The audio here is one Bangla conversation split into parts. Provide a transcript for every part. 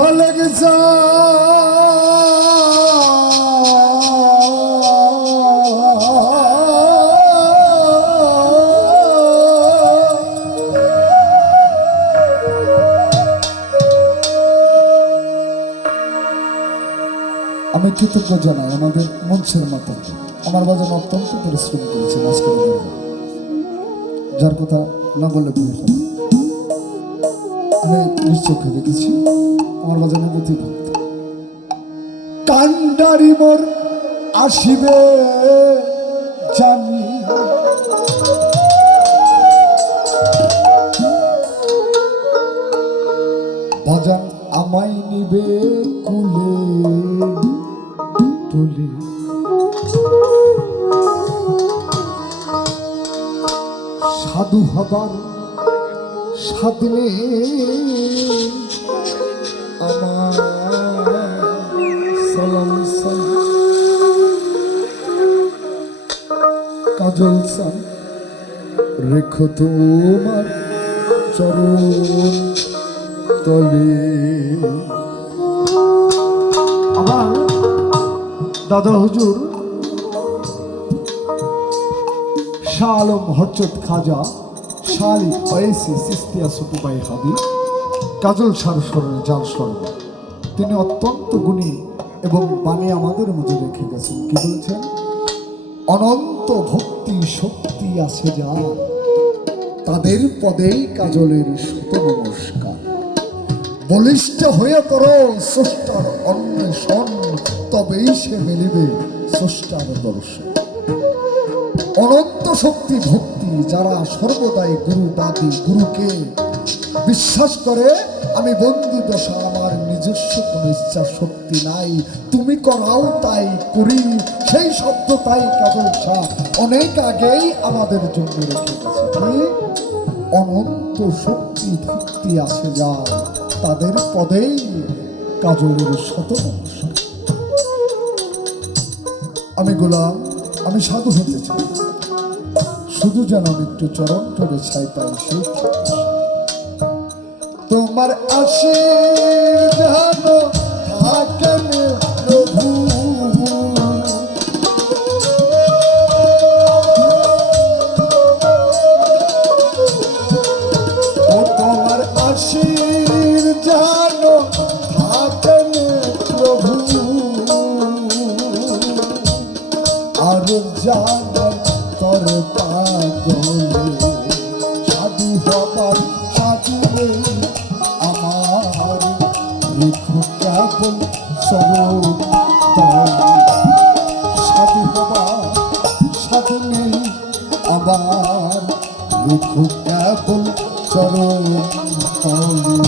চলে গেছে আমি কৃতজ্ঞ জানাই আমাদের মঞ্চের মতো আমার বাজানো অত্যন্ত পরিশ্রম করেছেন আজকের দিনে, যার কথা না বললে ভুল হবে। আমি নিশ্চয়কে দেখেছি আমার বাজানো প্রতি কান্ডারি মোর আসিবে জানি, বাজান আমায় নিবে কুলে তুলে, সাধু হবার সাধনে আমার সালাম কাজল সান রেখো তোমার চরণ তলে। আমার দাদা হুজুর শাহ আলম হরচত খাজা শালি ওয়েসি সিস্তিয়া সুকুবাই হাদি কাজল সার স্মরণে যার স্মরণে তিনি অত্যন্ত গুণী এবং বাণী আমাদের মধ্যে রেখে গেছেন। কি বলেছেন? অনন্ত ভক্তি শক্তি আছে যার, তাদের পদেই কাজলের শত নমস্কার। বলিষ্ঠ হয়ে পড়ো স্রষ্টার অন্বেষণ, তবেই সে মিলিবে স্রষ্টার দর্শন। অনন্ত শক্তি ভক্তি যারা সর্বদাই গুরুবাদী, গুরুকে বিশ্বাস করে আমি বন্দি দশা, আমার নিজস্ব কোনো ইচ্ছা শক্তি নাই, তুমি করাও তাই করি, সেই শব্দ তাই কাজল শাহ অনেক আগেই আমাদের জন্য রেখে গেছে। কি অনন্ত শক্তি ভক্তি আছে যা, তাদের পদেই কাজলের শত নমস্কার। আমি গোলাম, আমি সাধু হতে চাই, শুধু যেন আমি একটু চরণ ধরে ছাই পাই সেই তোমার আশীর্বাদ থাকেন প্রভু, তোমার আশীর্বাদ থাকেন প্রভু, আর জানার তোর পাগলে সাধু হবার সাধুরে আমার রেখো কেবল চরণ তলে, সাধু হবার সাধনে আবার রেখো কেবল চরণ তলে।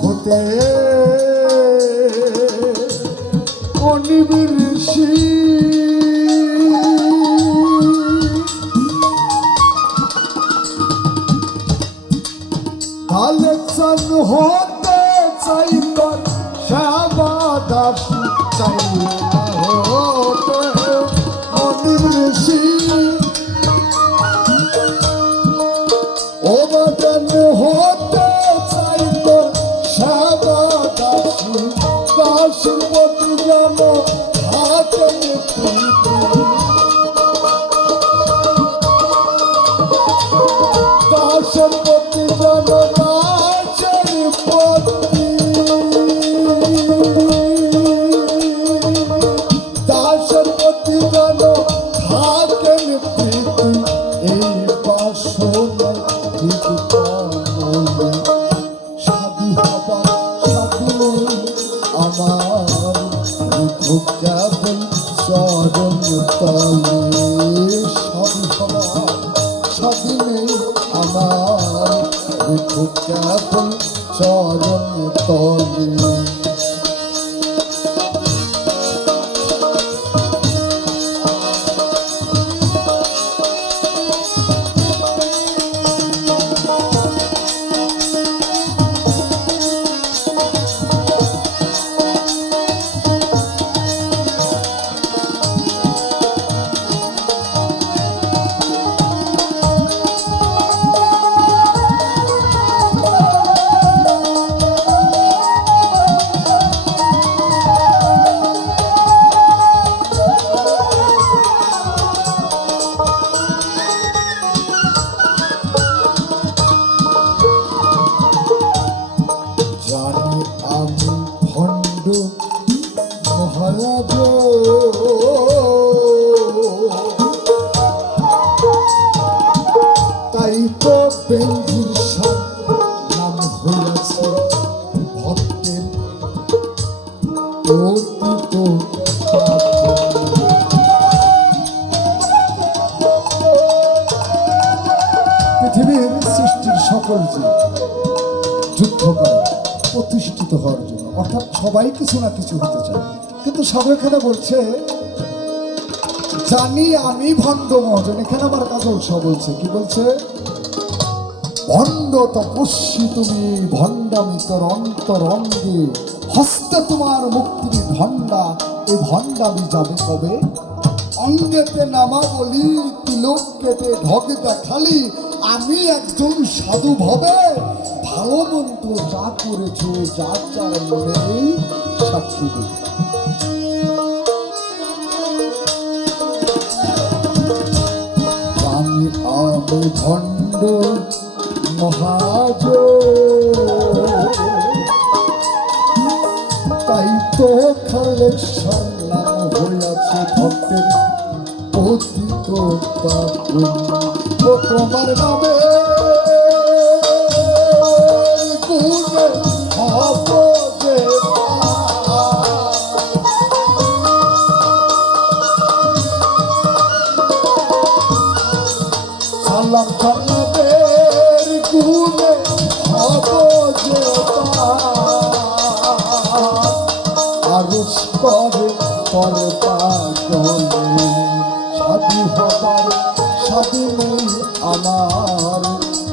হতে অনিবির ঋষি কালেকশন হতে চাই তোর শ্যামাদাস চাই হতে অনিবির ঋষি ও বাদন হতে চাই তোর দাসের প্রতি যেন হাতে দাসের প্রতি যেন দাসের প্রতি দাসের প্রতি যেন থাকেন প্রীতি, এই বাসনা সাধু হবার সাধু আমার রেখো কেবল চরণ তলে, সাধু তলে। জানি আমি ভণ্ড মহারাজ, তাই তো বেঞ্জির শাহ নাম হইয়াছে ভক্তের অতীত পাপ। পৃথিবীর সৃষ্টির সকল জীব যুদ্ধ করে প্রতিষ্ঠিত হওয়ার জন্য, অর্থাৎ সবাই কিছু না কিছু হতে চায়। কিন্তু সাধকেরা বলছে জানি আমি ভণ্ড মহাজন। এখানে আমার কাজল সব বলছে, কি বলছে? ভণ্ড তপস্বী তুমি, ভণ্ডামি তোর অন্তরঙ্গে, হস্তে তোমার মুক্তির ভণ্ডা, এই ভণ্ডামি যাবে কবে? অঙ্গেতে নামা বলি, তিলক কেটে ঢক দেখালি, আমি একজন সাধু ভবে, ভালো মন্দ যা করেছো যার যার মনে সাক্ষী দিই। আমি ভণ্ড মহাজ, তাই তো কালেকশন নাম হইয়াছে ভক্তের অতীত পাপ। তোমার নামে গুণে হব যে সালাম সালামের গুণে হব যে আরশ করে তোর পাগলে। সাধু হবার সাধু নেই আমার,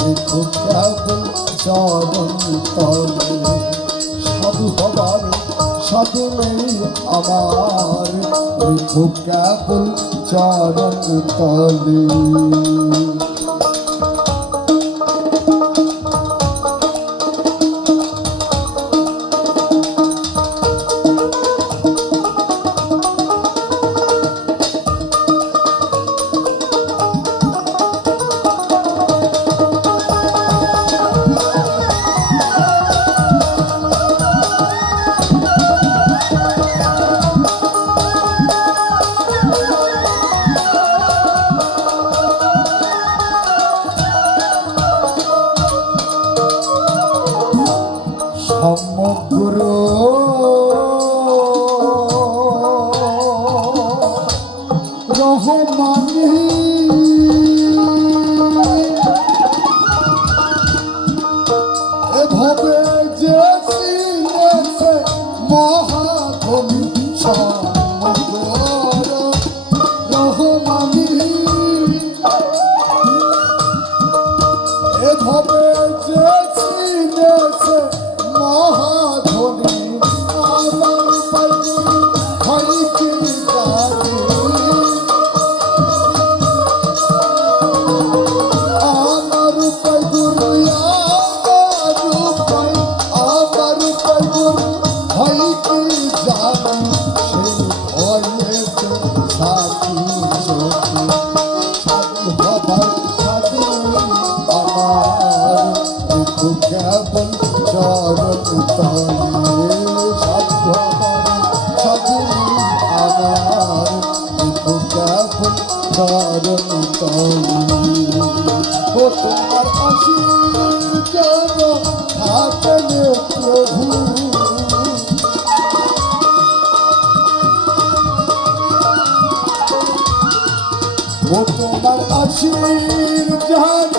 দেখো কেবল চরণ তলে। সাধু হবার সাধু নেই আমার, দেখো কেবল চরণ তলে। সমগ্র রহমানি এভাবে যে চিনেছে মহাধনী, সমগ্র রহমানি এভাবে যে চিনেছে মহাধনী, আমার পাইগুলি হয় কি জানি, আমার পাইগুলি হয় কি জানি, সেই ভয়েতে সাথী সখী সাধু হবার সাথী আমার, দেখো কেবল চরণ তলে। সাধু হবার সাধু আমার, দেখো কেবল চরণ তলে। ও তোমার আশীর্বাদ যেন থাকেন প্রভু, ও তোমার আশীর্বাদ যেন